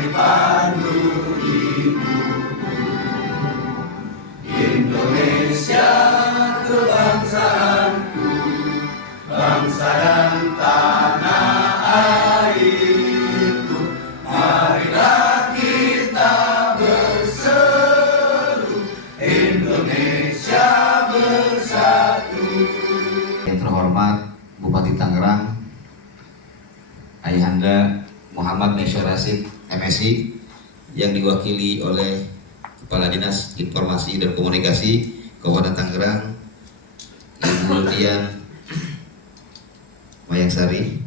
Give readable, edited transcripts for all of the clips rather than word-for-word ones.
dipandu ibu. Indonesia kebangsaanku, bangsa dan tanah airku. Marilah kita berseru, Indonesia bersatu. Yang terhormat Bupati Tangerang, Ayahanda Muhammad Nesya Rasid, MSI, yang diwakili oleh Kepala Dinas Informasi dan Komunikasi Kabupaten Tangerang, Ibu Dian Mayangsari,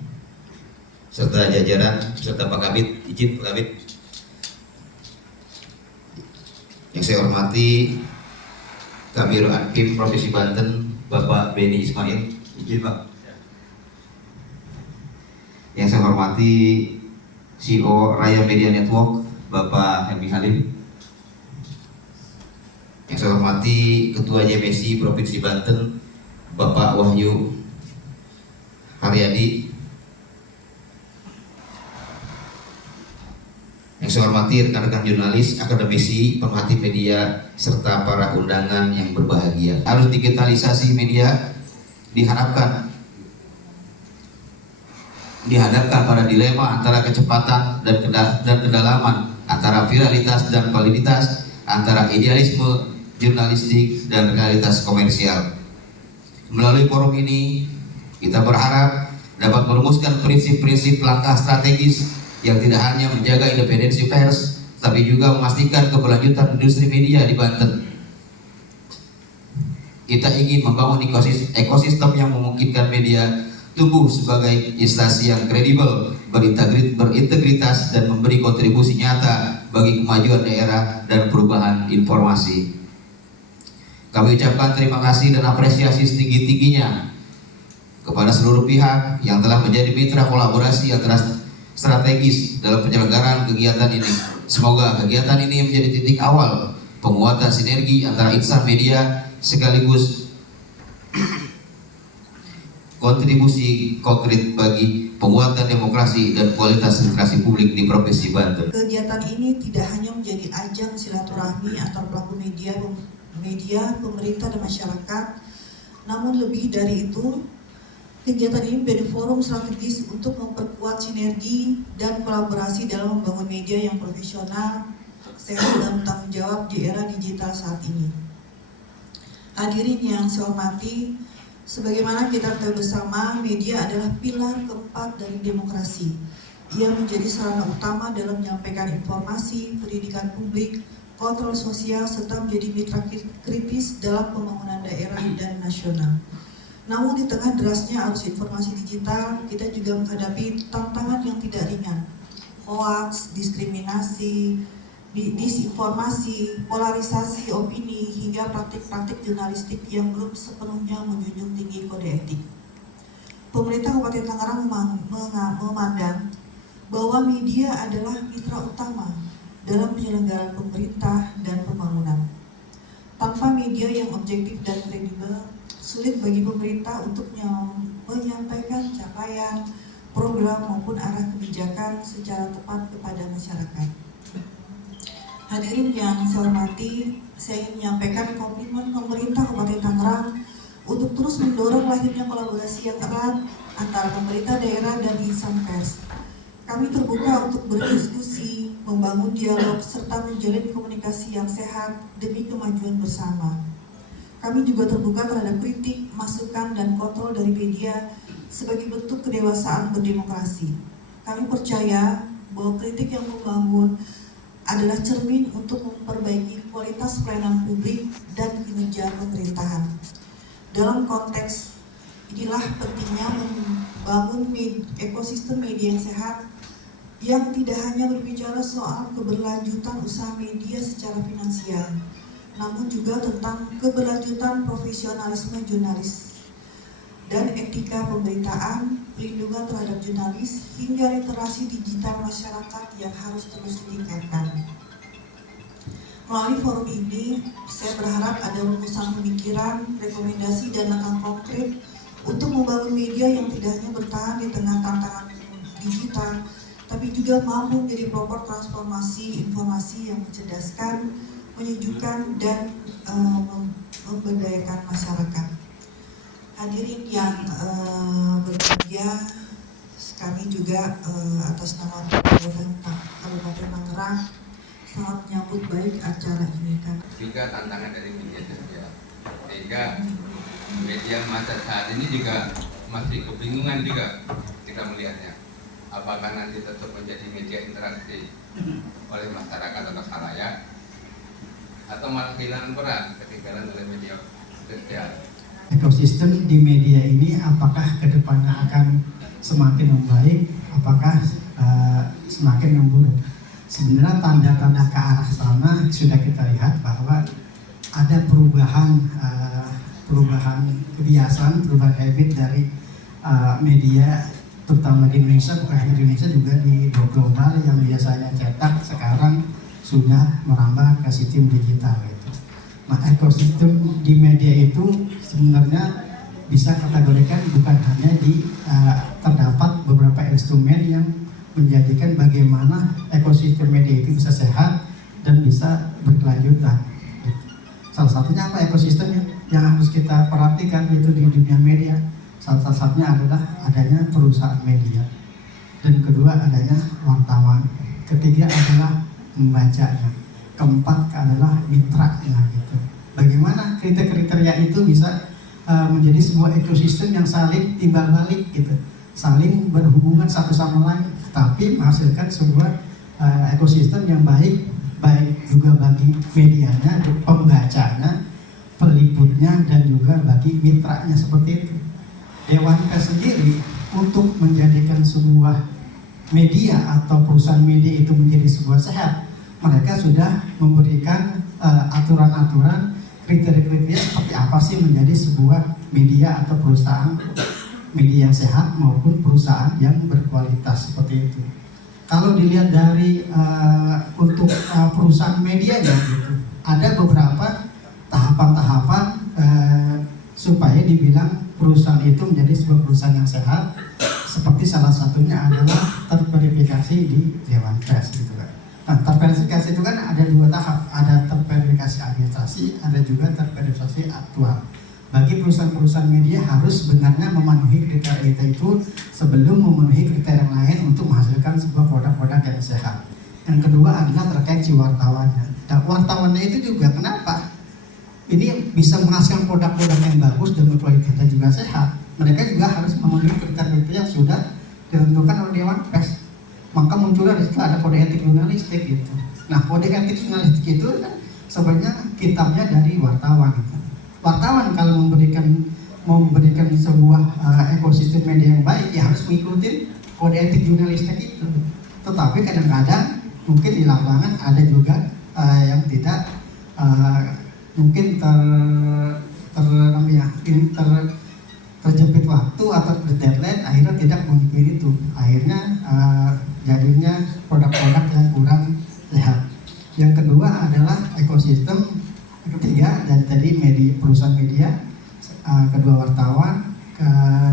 serta jajaran, serta Pak Kabid, izin Pak Kabid. Yang saya hormati Kabiro Ankim Provinsi Banten, Bapak Beni Ismail, izin Pak. Yang saya hormati CEO Raya Media Network, Bapak Helmi Halim. Yang saya hormati Ketua JMSI Provinsi Banten, Bapak Wahyu Haryadi. Yang saya hormati rekan-rekan jurnalis, akademisi, pemerhati media, serta para undangan yang berbahagia. Arus digitalisasi media dihadapkan pada dilema antara kecepatan dan kedalaman, antara viralitas dan validitas, antara idealisme jurnalistik dan realitas komersial. Melalui forum ini, kita berharap dapat merumuskan prinsip-prinsip langkah strategis yang tidak hanya menjaga independensi pers, tapi juga memastikan keberlanjutan industri media di Banten. Kita ingin membangun ekosistem yang memungkinkan media tumbuh sebagai instansi yang kredibel, berintegritas, dan memberi kontribusi nyata bagi kemajuan daerah dan perubahan informasi. Kami ucapkan terima kasih dan apresiasi setinggi-tingginya kepada seluruh pihak yang telah menjadi mitra kolaborasi yang strategis dalam penyelenggaraan kegiatan ini. Semoga kegiatan ini menjadi titik awal penguatan sinergi antara insan media sekaligus kontribusi konkret bagi penguatan demokrasi dan kualitas literasi publik di Provinsi Banten. Kegiatan ini tidak hanya menjadi ajang silaturahmi antar pelaku media, pemerintah dan masyarakat, namun lebih dari itu, kegiatan ini menjadi forum strategis untuk memperkuat sinergi dan kolaborasi dalam membangun media yang profesional, sehat dan bertanggung jawab di era digital saat ini. Hadirin yang saya hormati, sebagaimana kita tahu bersama, media adalah pilar keempat dari demokrasi. Ia menjadi sarana utama dalam menyampaikan informasi, pendidikan publik, kontrol sosial, serta menjadi mitra kritis dalam pembangunan daerah dan nasional. Namun di tengah derasnya arus informasi digital, kita juga menghadapi tantangan yang tidak ringan. Hoaks, diskriminasi, disinformasi, polarisasi opini, hingga praktik-praktik jurnalistik yang belum sepenuhnya menjunjung tinggi kode etik. Pemerintah Kabupaten Tangerang memandang bahwa media adalah mitra utama dalam penyelenggaraan pemerintah dan pembangunan. Tanpa media yang objektif dan kredibel, sulit bagi pemerintah untuk menyampaikan capaian, program maupun arah kebijakan secara tepat kepada masyarakat. Hadirin yang saya hormati, saya ingin menyampaikan komitmen pemerintah Kabupaten Tangerang untuk terus mendorong lahirnya kolaborasi yang erat antara pemerintah daerah dan insan pers. Kami terbuka untuk berdiskusi, membangun dialog, serta menjalin komunikasi yang sehat demi kemajuan bersama. Kami juga terbuka terhadap kritik, masukan, dan kontrol dari media sebagai bentuk kedewasaan berdemokrasi. Kami percaya bahwa kritik yang membangun adalah cermin untuk memperbaiki kualitas pelayanan publik dan kinerja pemerintahan. Dalam konteks inilah pentingnya membangun ekosistem media yang sehat, yang tidak hanya berbicara soal keberlanjutan usaha media secara finansial, namun juga tentang keberlanjutan profesionalisme jurnalis dan etika pemberitaan, pelindungan terhadap jurnalis, hingga literasi digital masyarakat yang harus terus ditingkatkan. Melalui forum ini, saya berharap ada rumusan pemikiran, rekomendasi, dan langkah konkret untuk membangun media yang tidak hanya bertahan di tengah tantangan digital, tapi tapi juga mampu menjadi pelopor transformasi informasi yang mencerdaskan, menyejukkan, dan memberdayakan masyarakat. Hadirin yang berbahagia, kami juga atas nama Kabupaten Tangerang sangat menyambut baik acara ini kan. Juga tantangan dari media sosial, sehingga media masa saat ini juga masih kebingungan juga kita melihatnya. Apakah nanti tetap menjadi media interaksi oleh masyarakat atau khalayak, atau malah kehilangan peran ketinggalan oleh media sosial. Ekosistem di media ini apakah kedepannya akan semakin membaik, apakah semakin memburuk? Sebenarnya tanda-tanda ke arah sana sudah kita lihat bahwa ada perubahan kebiasaan, perubahan habit dari media, terutama di Indonesia, bukan hanya di Indonesia, juga di global yang biasanya cetak sekarang sudah merambah ke sistem digital gitu. Nah, ekosistem di media itu sebenarnya bisa kategorikan bukan hanya di terdapat beberapa instrumen yang menjadikan bagaimana ekosistem media itu bisa sehat dan bisa berkelanjutan. Salah satunya apa ekosistemnya yang harus kita perhatikan itu di dunia media? Salah satunya adalah adanya perusahaan media, dan kedua adanya wartawan, ketiga adalah membacanya, keempat adalah mitranya gitu. Bagaimana kriteria itu bisa menjadi sebuah ekosistem yang saling timbal balik gitu, saling berhubungan satu sama lain, tapi menghasilkan sebuah ekosistem yang baik juga bagi medianya, pembacanya, peliputnya, dan juga bagi mitranya seperti itu. Dewan Pers sendiri untuk menjadikan sebuah media atau perusahaan media itu menjadi sebuah sehat, mereka sudah memberikan aturan-aturan, kriteria-kriteria seperti apa sih menjadi sebuah media atau perusahaan media yang sehat maupun perusahaan yang berkualitas seperti itu. Kalau dilihat dari untuk perusahaan medianya gitu, ada beberapa tahapan-tahapan supaya dibilang perusahaan itu menjadi sebuah perusahaan yang sehat. Seperti salah satunya adalah terverifikasi di Dewan Pers gitu kan. Nah, terverifikasi itu kan ada dua tahap, ada terverifikasi administrasi, ada juga terverifikasi aktual. Bagi perusahaan-perusahaan media harus sebenarnya memenuhi kriteria itu sebelum memenuhi kriteria yang lain untuk menghasilkan sebuah produk-produk yang sehat. Yang kedua adalah terkait si wartawannya. Dan wartawannya itu juga kenapa? Ini bisa menghasilkan produk-produk yang bagus dan berkualitas juga sehat. Mereka juga harus memenuhi kriteria yang sudah ditentukan oleh Dewan Pers. Maka munculnya di situ ada kode etik jurnalistik gitu. Nah, kode etik jurnalistik itu kan sebenarnya kitabnya dari wartawan gitu. Wartawan kalau memberikan sebuah ekosistem media yang baik ya harus mengikuti kode etik jurnalistik itu. Tetapi kadang-kadang mungkin di lapangan ada juga yang tidak mungkin terjepit waktu atau deadline, akhirnya tidak mengikuti itu. Akhirnya jadinya produk-produk yang kurang sehat. Yang kedua adalah ekosistem, ketiga dan tadi media, perusahaan media, kedua wartawan,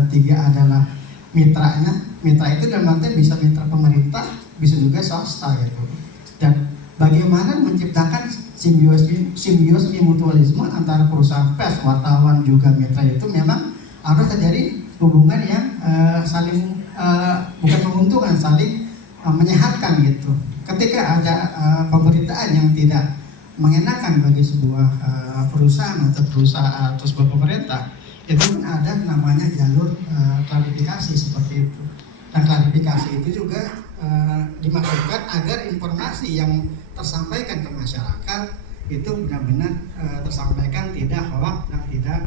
ketiga adalah mitranya. Mitra itu dalam arti bisa mitra pemerintah, bisa juga swasta gitu. Dan bagaimana menciptakan simbiosis mutualisme antara perusahaan pers, wartawan juga mitra itu memang harus terjadi hubungan yang saling bukan menguntungkan, saling menyehatkan gitu. Ketika ada pemberitaan yang tidak mengenakan bagi sebuah perusahaan atau sebuah pemerintah, itu kan ada namanya jalur klarifikasi seperti itu. Dan klarifikasi itu juga dimaksudkan agar informasi yang tersampaikan ke masyarakat itu benar-benar tersampaikan, tidak hoax dan tidak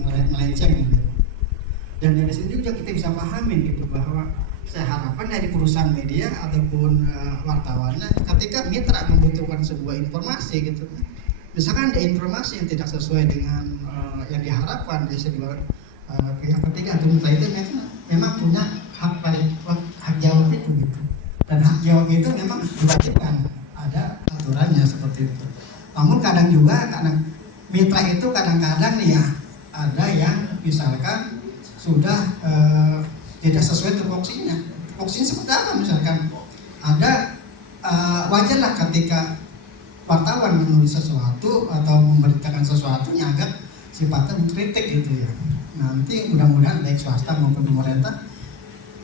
melenceng gitu. Dan dari sini juga kita bisa pahamin gitu bahwa saya harapkan dari perusahaan media ataupun wartawannya ketika mitra membutuhkan sebuah informasi gitu, misalkan ada informasi yang tidak sesuai dengan yang diharapkan dari sebuah pihak ketiga atau mitra itu memang punya hak jawab itu gitu. Dan hak jawab itu memang diwajibkan, ada aturannya seperti itu. Namun kadang mitra itu kadang-kadang nih ya ada yang misalkan sudah tidak sesuai tupoksinya. fokusnya seperti apa? Misalkan ada wajarlah ketika wartawan menulis sesuatu atau memberitakan sesuatu yang agak sifatnya mengkritik gitu ya. Nanti mudah-mudahan baik swasta maupun pemerintah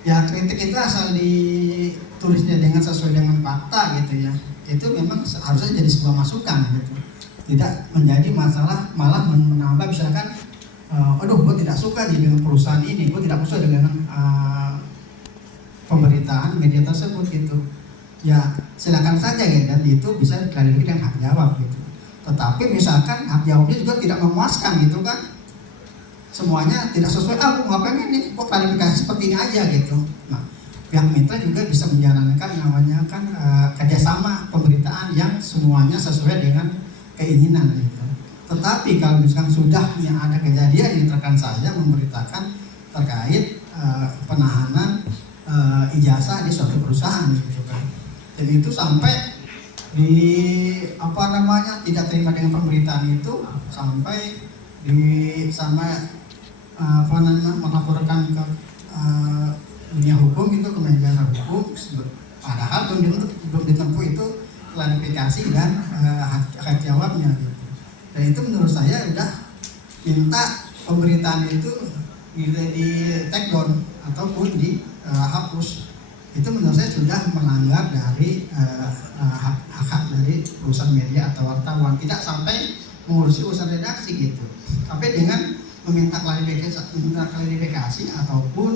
ya kritik itu asal ditulisnya dengan sesuai dengan fakta gitu ya. Itu memang harusnya jadi sebuah masukan gitu. Tidak menjadi masalah malah menambah misalkan aduh gue tidak suka dengan perusahaan ini, gue tidak suka dengan pemberitaan media tersebut gitu. Ya silakan saja ya, dan itu bisa diklarifikasi dengan hak jawab gitu. Tetapi misalkan hak jawabnya juga tidak memuaskan gitu kan, semuanya tidak sesuai, aku nggak pengen nih, kok klarifikasi seperti ini aja gitu. Nah, pihak mitra juga bisa menjalankan namanya kan kerjasama pemberitaan yang semuanya sesuai dengan keinginan gitu. Tetapi kalau misalkan sudah yang ada kejadian yang rekan saya memberitakan terkait penahanan ijazah di suatu perusahaan gitu kan, dan itu sampai di tidak terima dengan pemberitaan itu, sampai sama melaporkan ke dunia hukum itu, ke meja hukum, padahal belum ditempuh itu klarifikasi dan hak jawabnya gitu. Dan itu menurut saya udah minta pemberitaan itu di take down ataupun dihapus. Itu menurut saya sudah melanggar dari hak dari perusahaan media atau wartawan, tidak sampai mengurusi urusan redaksi gitu, tapi dengan meminta klarifikasi ataupun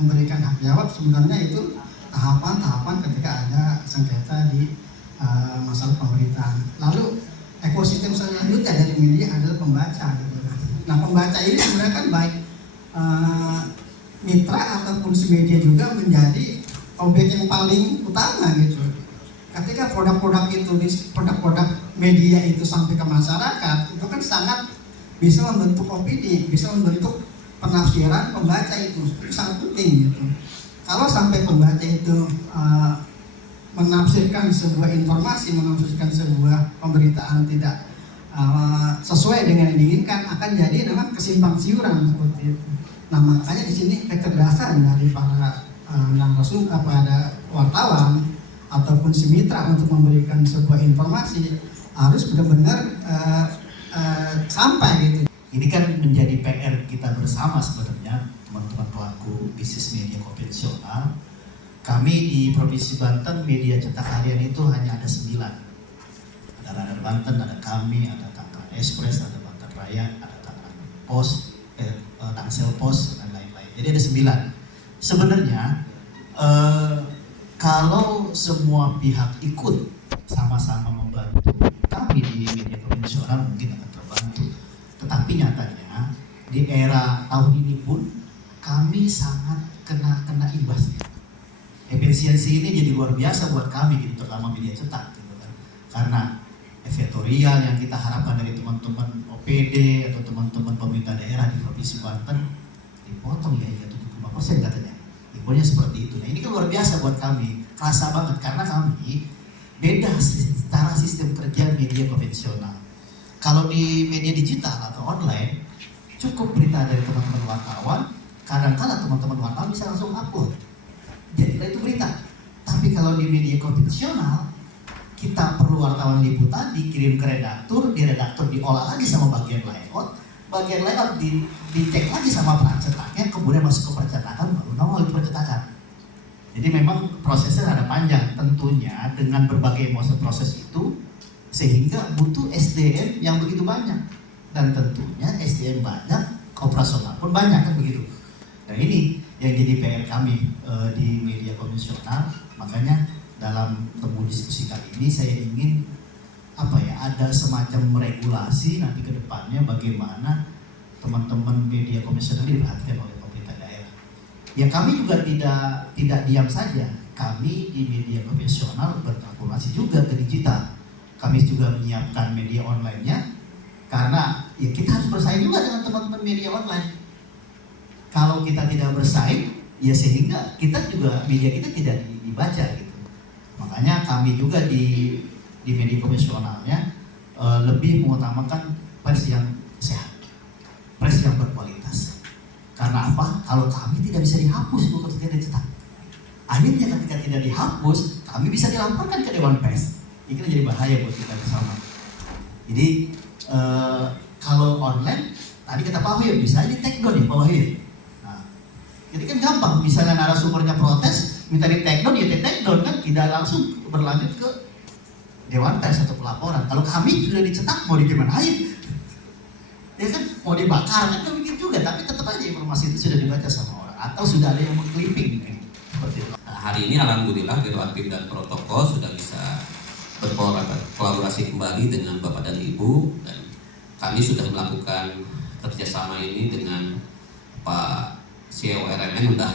memberikan hak jawab. Sebenarnya itu tahapan-tahapan ketika ada sengketa di masalah pemberitaan. Lalu ekosistem selanjutnya dari media adalah pembaca gitu. Nah, pembaca ini sebenarnya kan baik mitra ataupun si media juga menjadi objek yang paling utama gitu. Ketika produk-produk media itu sampai ke masyarakat, itu kan sangat bisa membentuk opini, bisa membentuk penafsiran pembaca, itu sangat penting gitu. Kalau sampai pembaca itu menafsirkan sebuah informasi, menafsirkan sebuah pemberitaan tidak sesuai dengan yang diinginkan, akan jadi memang kesimpang siuran seperti itu. Nah, makanya di sini kecerdasan dari para narasumber pada wartawan ataupun si mitra untuk memberikan sebuah informasi harus benar-benar sampai gitu. Ini kan menjadi PR kita bersama sebenarnya, teman-teman pelaku bisnis media konvensional. Kami di Provinsi Banten media cetak harian itu hanya ada 9. Ada Radar Banten, ada kami, ada Tangerang Express, ada Banten Raya, ada Tangerang Post, Tangsel Post, dan lain-lain. Jadi ada 9. Sebenarnya kalau semua pihak ikut sama-sama membantu kami di media konvensional mungkin akan terbantu. Tetapi nyatanya di era tahun ini pun kami sangat kena imbasnya. Efisiensi ini jadi luar biasa buat kami gitu, terutama media cetak gitu kan. Karena editorial yang kita harapkan dari teman-teman OPD atau teman-teman pemerintah daerah di Provinsi Banten dipotong ya hingga 75% katanya. Infonya seperti itu. Nah, ini kan luar biasa buat kami, kerasa banget karena kami beda secara sistem kerja media konvensional. Kalau di media digital atau online, cukup berita dari teman-teman wartawan, kadang-kala teman-teman wartawan bisa langsung upload. Jadilah itu berita. Tapi kalau di media konvensional, kita perlu wartawan liputan dikirim ke redaktur, di redaktur diolah lagi sama bagian layout, bagian layout dicek lagi sama pencetaknya, kemudian masuk ke percetakan, baru nongol di percetakan. Jadi memang prosesnya ada panjang tentunya dengan berbagai proses itu, sehingga butuh SDM yang begitu banyak, dan tentunya SDM banyak, operasional pun banyak kan begitu. Nah, ini yang jadi PR kami di media konvensional. Makanya dalam temu diskusi kali ini saya ingin ada semacam regulasi nanti ke depannya bagaimana teman-teman media konvensional diperhatikan oleh pemerintah daerah. Ya, kami juga tidak diam saja. Kami di media konvensional bertransformasi juga ke digital. Kami juga menyiapkan media online-nya, karena ya kita harus bersaing juga dengan teman-teman media online. Kalau kita tidak bersaing, ya sehingga media kita tidak dibaca gitu. Makanya kami juga di media konvensionalnya lebih mengutamakan pers yang sehat, pers yang berkualitas. Karena apa? Kalau kami tidak bisa dihapus ketika dicetak. Akhirnya ketika tidak dihapus, kami bisa dilaporkan ke Dewan Pers. Ini kan jadi bahaya buat kita bersama. Jadi kalau online, tadi kata Pak Wahyu, bisa di take down ya Pak Wahyu. Nah, jadi kan gampang, misalnya narasumbernya protes, minta di take down, ya di take down kan, tidak langsung berlanjut ke Dewan Pers atau pelaporan. Kalau kami sudah dicetak, mau digimanain? Ya kan, mau dibakar kan bikin juga, tapi tetap aja informasi itu sudah dibaca sama orang, atau sudah ada yang mengkliping mungkin. Seperti itu. Hari ini alhamdulillah Biro Admin dan Protokol sudah bisa berkolaborasi kembali dengan Bapak dan Ibu, dan kami sudah melakukan kerjasama ini dengan Pak CEO RMN sudah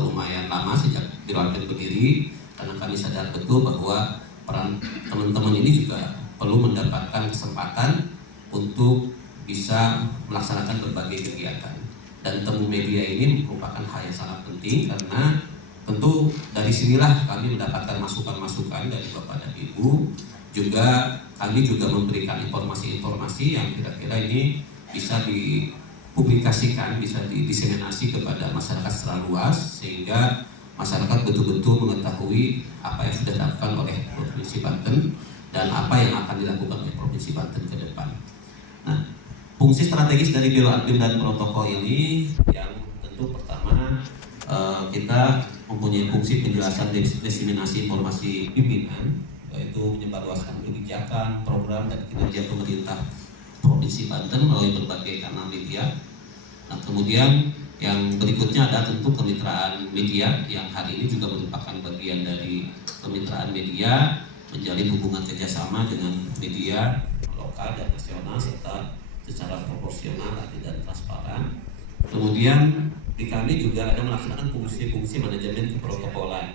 lumayan lama sejak Biro Admin berdiri, karena kami sadar betul bahwa peran teman-teman ini juga perlu mendapatkan kesempatan untuk bisa melaksanakan berbagai kegiatan, dan temu media ini merupakan hal yang sangat penting karena tentu dari sinilah kami mendapatkan masukan-masukan dari Bapak dan Ibu. Juga kami juga memberikan informasi-informasi yang kira-kira ini bisa dipublikasikan, bisa didiseminasi kepada masyarakat secara luas, sehingga masyarakat betul-betul mengetahui apa yang sudah dilakukan oleh Provinsi Banten dan apa yang akan dilakukan oleh Provinsi Banten ke depan. Nah, fungsi strategis dari Biro Admin dan Protokol ini yang tentu pertama kita mempunyai fungsi penjelasan diseminasi informasi pimpinan, yaitu menyebarluaskan kebijakan, program dan kinerja pemerintah Provinsi Banten melalui berbagai kanal media. Nah, kemudian yang berikutnya ada tentu kemitraan media yang hari ini juga merupakan bagian dari kemitraan media, menjalin hubungan kerjasama dengan media lokal dan nasional serta secara proporsional, adil dan transparan. Kemudian di kami juga ada melaksanakan fungsi-fungsi manajemen keprotokolan,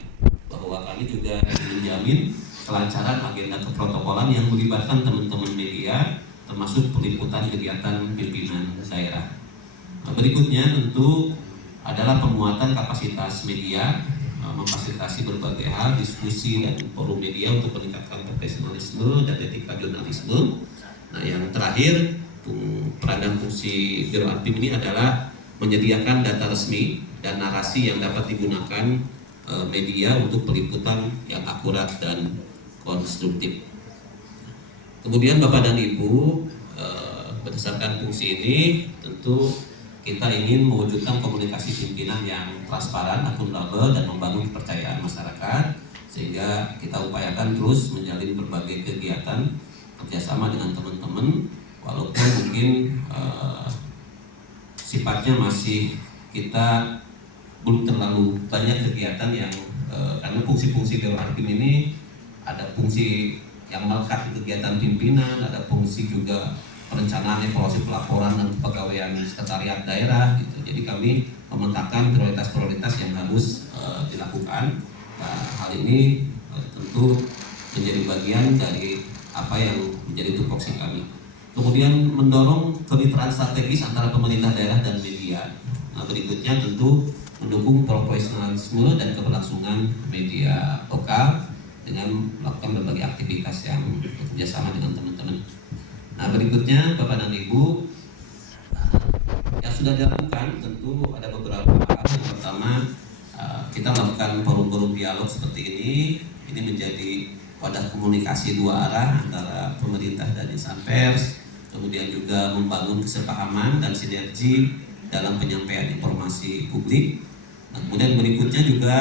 bahwa kami juga menjamin kelancaran agenda keprotokolan yang melibatkan teman-teman media, termasuk peliputan kegiatan pimpinan daerah. Nah, berikutnya tentu adalah penguatan kapasitas media, memfasilitasi berbagai hal, diskusi dan forum media untuk meningkatkan profesionalisme dan etika jurnalisme. Nah, yang terakhir, peranan fungsi Biro Admin ini adalah menyediakan data resmi dan narasi yang dapat digunakan media untuk peliputan yang akurat dan konstruktif. Kemudian Bapak dan Ibu, berdasarkan fungsi ini tentu kita ingin mewujudkan komunikasi pimpinan yang transparan, akuntabel, dan membangun kepercayaan masyarakat, sehingga kita upayakan terus menjalin berbagai kegiatan kerjasama dengan teman-teman, walaupun mungkin sifatnya masih kita belum terlalu banyak kegiatan yang karena fungsi-fungsi Biro Admin ini ada fungsi yang melekat di kegiatan pimpinan, ada fungsi juga perencanaan, evaluasi, pelaporan dan kepegawaian sekretariat daerah gitu. Jadi kami memetakan prioritas-prioritas yang harus dilakukan. Nah, hal ini tentu menjadi bagian dari apa yang menjadi tupoksi kami. Kemudian mendorong kemitraan strategis antara pemerintah daerah dan media. Nah, berikutnya tentu mendukung profesionalisme dan keberlangsungan media lokal dengan melakukan berbagai aktivitas yang bekerjasama dengan teman-teman. Nah, berikutnya Bapak dan Ibu, yang sudah dilakukan tentu ada beberapa hal. Yang pertama, kita melakukan forum-forum dialog seperti ini. Ini menjadi wadah komunikasi dua arah antara pemerintah dan insan pers, kemudian juga membangun kesepahaman dan sinergi dalam penyampaian informasi publik. Nah, kemudian berikutnya juga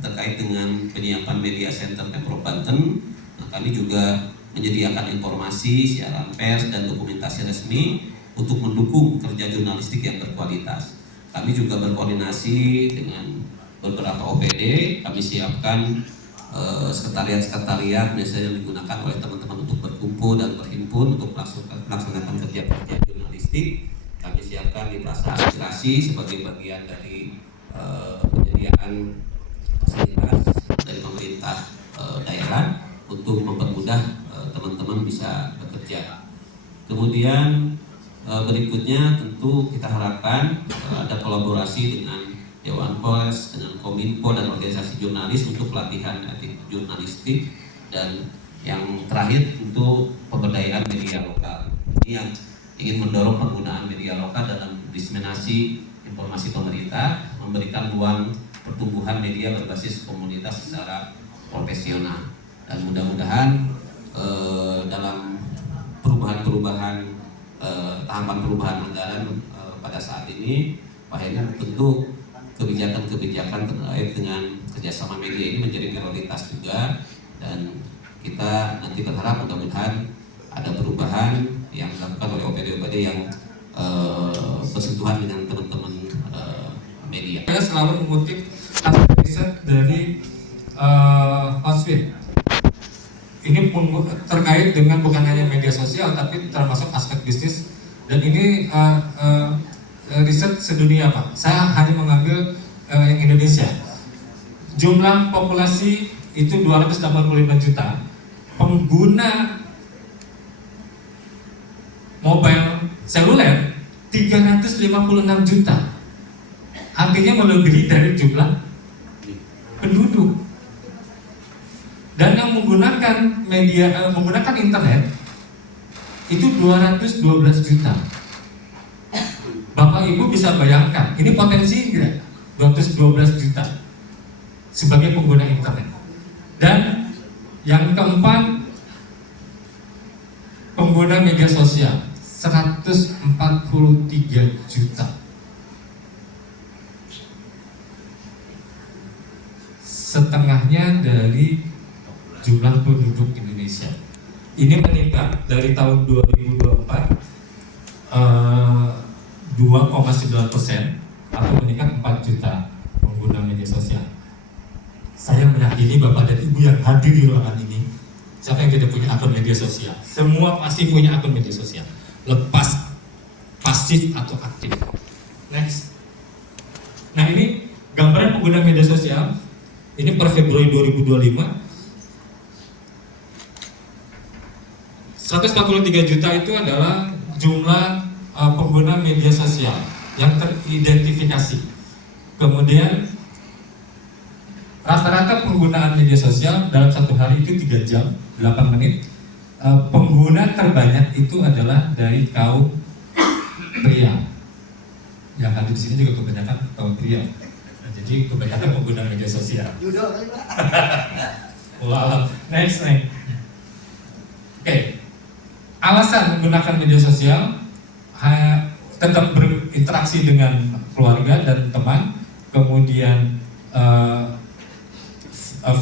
terkait dengan penyiapan media center Pemprov Banten. Nah, kami juga menyediakan informasi, siaran pers, dan dokumentasi resmi untuk mendukung kerja jurnalistik yang berkualitas. Kami juga berkoordinasi dengan beberapa OPD. Kami siapkan sekretariat biasanya digunakan oleh teman-teman untuk berkumpul dan berhimpun untuk melaksanakan kerja-kerja jurnalistik. Kami siapkan di Plaza Aspirasi sebagai bagian dari penyediaan fasilitas dari pemerintah daerah untuk mempermudah teman-teman bisa bekerja. Kemudian berikutnya tentu kita harapkan ada kolaborasi dengan Dewan Pers, dengan Kominfo dan organisasi jurnalis untuk pelatihan etik jurnalistik, dan yang terakhir tentu pemberdayaan media lokal. Ini yang ingin mendorong penggunaan media lokal dalam diseminasi informasi pemerintah, memberikan ruang pertumbuhan media berbasis komunitas secara profesional. Dan mudah-mudahan dalam perubahan-perubahan tahapan perubahan anggaran pada saat ini, Pak Henar, tentu kebijakan-kebijakan terkait dengan kerjasama media ini menjadi prioritas juga, dan kita nanti berharap mudah-mudahan ada perubahan yang dilakukan oleh OPD-OPD yang bersentuhan dengan teman-teman media. Saya selalu mengutip riset dari Hotsweet. Ini pun terkait dengan bukan hanya media sosial tapi termasuk aspek bisnis, dan ini riset sedunia, Pak. Saya hanya mengambil yang Indonesia. Jumlah populasi itu 285 juta. Pengguna mobile seluler 356 juta. Artinya melebihi dari jumlah penduduk. Dan yang menggunakan media, menggunakan internet itu 212 juta. Bapak Ibu bisa bayangkan, ini potensi enggak? 212 juta sebagai pengguna internet. Dan yang keempat, pengguna media sosial 143 juta. Setengahnya dari jumlah penduduk Indonesia. Ini meningkat dari tahun 2024 2,9% atau meningkat 4 juta pengguna media sosial. Saya meyakini Bapak dan Ibu yang hadir di ruangan ini, siapa yang tidak punya akun media sosial? Semua pasti punya akun media sosial, lepas pasif atau aktif. Next. Nah, ini gambaran pengguna media sosial. Ini per Februari 2025. 143 juta itu adalah jumlah pengguna media sosial yang teridentifikasi. Kemudian rata-rata penggunaan media sosial dalam satu hari itu 3 jam 8 menit. Pengguna terbanyak itu adalah dari kaum pria. Yang hadir di sini juga kebanyakan kaum pria. Nah, jadi kebanyakan pengguna media sosial. Wow, next. Oke. Alasan menggunakan media sosial tetap berinteraksi dengan keluarga dan teman, kemudian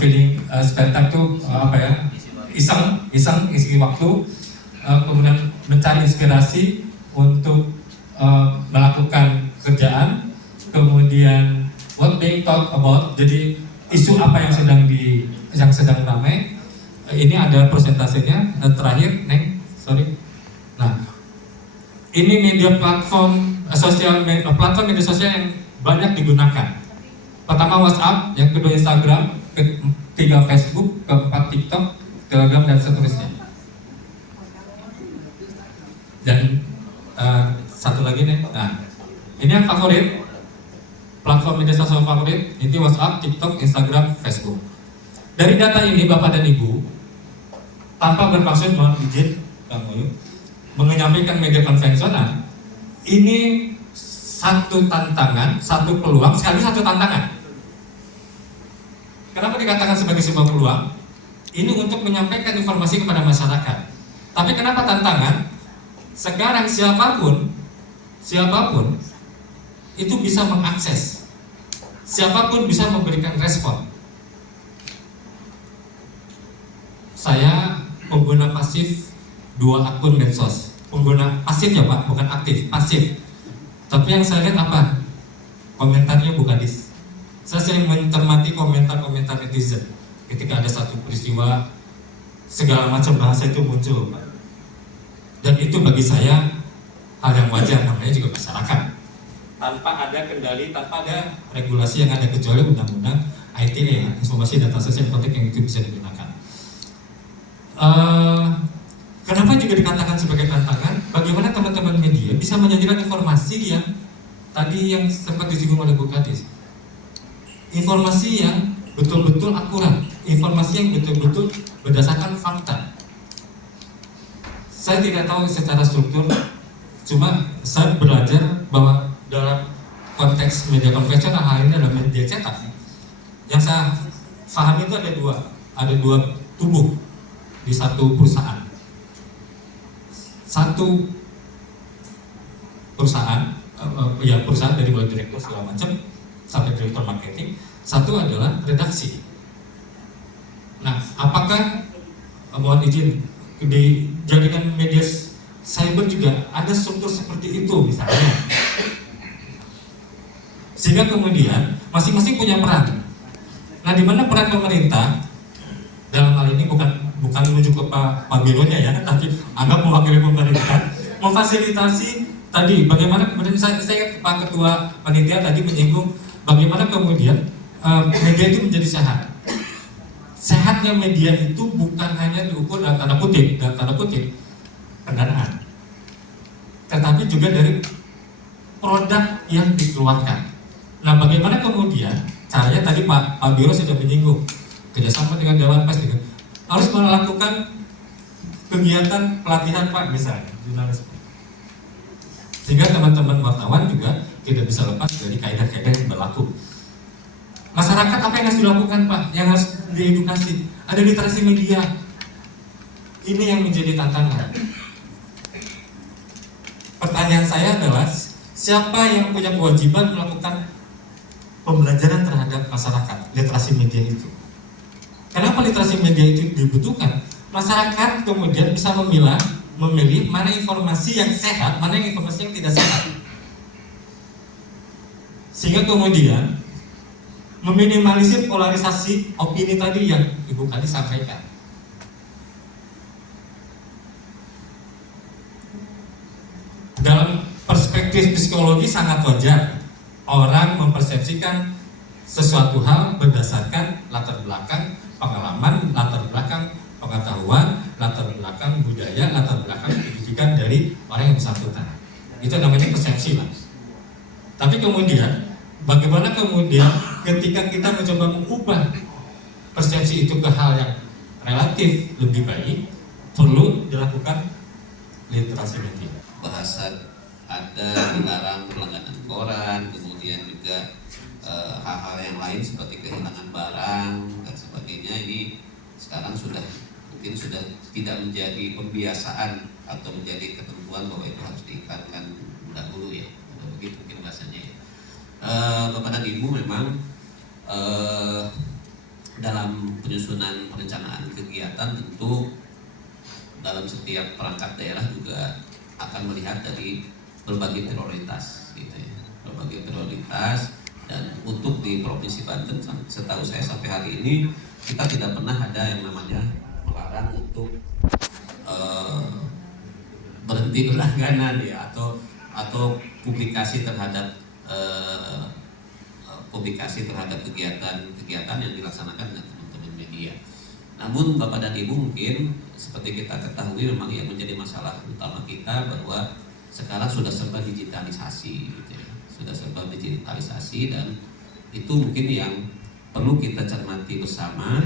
feeling spend time itu iseng isi waktu, kemudian mencari inspirasi untuk melakukan kerjaan, kemudian what being talk about, jadi isu apa yang sedang ramai. Ini ada persentasenya. Terakhir, Nah, ini media platform media sosial yang banyak digunakan. Pertama WhatsApp, yang kedua Instagram, ketiga Facebook, keempat TikTok, Telegram, dan seterusnya. Dan satu lagi nih, nah ini yang favorit, platform media sosial favorit, ini WhatsApp, TikTok, Instagram, Facebook. Dari data ini Bapak dan Ibu, tanpa bermaksud mohon izin menyampaikan media konvensional, ini satu tantangan, satu peluang, sekali satu tantangan. Kenapa dikatakan sebagai sebuah peluang? Ini untuk menyampaikan informasi kepada masyarakat. Tapi kenapa tantangan? Sekarang siapapun itu bisa mengakses, siapapun bisa memberikan respon. Saya pengguna pasif 2 akun medsos. Pengguna pasif ya Pak, bukan aktif, pasif. Tapi yang saya lihat apa? Komentarnya bukadis. Saya sering mencermati komentar-komentar netizen. Ketika ada satu peristiwa, segala macam bahasa itu muncul, Pak. Dan itu bagi saya hal yang wajar, namanya juga masyarakat. Tanpa ada kendali, tanpa ada regulasi yang ada, kecuali undang-undang ITE, informasi data sosial informatik, yang itu bisa digunakan. Kenapa juga dikatakan sebagai tantangan? Bagaimana teman-teman media bisa menyajikan informasi yang tadi yang sempat disinggung oleh Bu Kadis, informasi yang betul-betul akurat, informasi yang betul-betul berdasarkan fakta. Saya tidak tahu secara struktur, cuma saya belajar bahwa dalam konteks media konvensional, hal ini adalah media cetak. Yang saya pahami itu ada dua tubuh di satu perusahaan. Satu perusahaan, perusahaan dari mulai direktur segala macam sampai direktur marketing. Satu adalah redaksi. Nah, apakah mohon izin dijadikan media cyber juga ada struktur seperti itu misalnya, sehingga kemudian masing-masing punya peran. Nah, di mana peran pemerintah dalam hal ini bukan menuju ke Pak Bironya ya, tapi anggap mewakili pemerintah memfasilitasi tadi bagaimana kemudian saya Pak Ketua Panitia tadi menyinggung bagaimana kemudian media itu menjadi sehat. Sehatnya media itu bukan hanya diukur dalam tanda kutip pendanaan, tetapi juga dari produk yang dikeluarkan. Nah, bagaimana kemudian caranya tadi Pak Biro sudah menyinggung kerjasama dengan Dewan Pers juga harus melakukan kegiatan pelatihan Pak misalnya jurnalis, sehingga teman-teman wartawan juga tidak bisa lepas dari kaidah-kaidah yang berlaku. Masyarakat apa yang harus dilakukan Pak? Yang harus diedukasi, ada literasi media. Ini yang menjadi tantangan. Pertanyaan saya adalah siapa yang punya kewajiban melakukan pembelajaran terhadap masyarakat literasi media itu? Kenapa literasi media itu dibutuhkan? Masyarakat kemudian bisa memilih mana informasi yang sehat, mana yang informasi yang tidak sehat, sehingga kemudian meminimalisir polarisasi opini tadi yang Ibu Kadi sampaikan. Dalam perspektif psikologi sangat wajar orang mempersepsikan sesuatu hal berdasarkan latar belakang pengalaman, latar belakang pengetahuan, latar belakang budaya, latar belakang pendidikan dari orang yang bersangkutan. Itu namanya persepsi lah. Tapi kemudian bagaimana kemudian ketika kita mencoba mengubah persepsi itu ke hal yang relatif lebih baik, perlu dilakukan literasi media. Bahasan ada dilarang berlangganan koran, kemudian juga hal-hal yang lain seperti kehilangan barang dan sebagainya. Ini sekarang mungkin sudah tidak menjadi pembiasaan atau menjadi ketentuan bahwa itu harus diiklankan dahulu ya. Begitu mungkin bahasanya ya. Bapak dan Ibu memang dalam penyusunan perencanaan kegiatan tentu dalam setiap perangkat daerah juga akan melihat dari berbagai prioritas gitu ya, berbagai prioritas. Dan untuk di Provinsi Banten setahu saya sampai hari ini kita tidak pernah ada yang namanya melarang untuk berhenti berlangganan ya, atau publikasi terhadap kegiatan yang dilaksanakan dengan teman-teman media. Namun Bapak dan Ibu mungkin seperti kita ketahui memang yang menjadi masalah utama kita bahwa sekarang sudah serba digitalisasi gitu ya. Sudah serba digitalisasi dan itu mungkin yang perlu kita cermati bersama,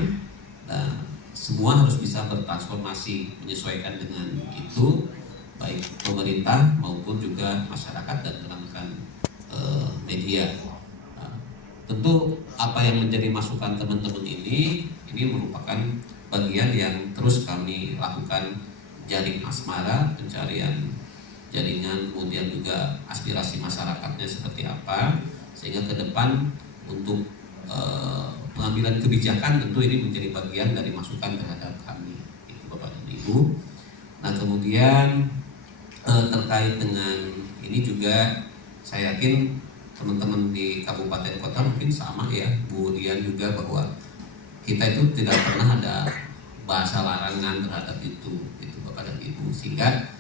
dan semua harus bisa bertransformasi menyesuaikan dengan itu, baik pemerintah maupun juga masyarakat dan rekan-rekan media. Tentu apa yang menjadi masukan teman-teman ini merupakan bagian yang terus kami lakukan, jaring asmara, pencarian jaringan, kemudian juga aspirasi masyarakatnya seperti apa, sehingga ke depan untuk pengambilan kebijakan tentu ini menjadi bagian dari masukan terhadap kami, itu Bapak dan Ibu. Nah kemudian terkait dengan ini juga saya yakin teman-teman di kabupaten kota mungkin sama ya, Bu Dian juga, bahwa kita itu tidak pernah ada bahasa larangan terhadap itu Bapak dan Ibu, sehingga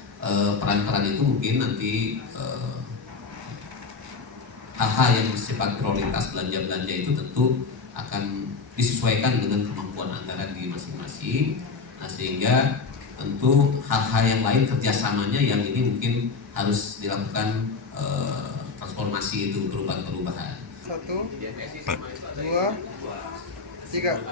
peran-peran itu mungkin nanti hal-hal yang bersifat prioritas belanja-belanja itu tentu akan disesuaikan dengan kemampuan anggaran di masing-masing. Nah sehingga tentu hal-hal yang lain kerjasamanya yang ini mungkin harus dilakukan transformasi itu, perubahan-perubahan. 1, 2, 3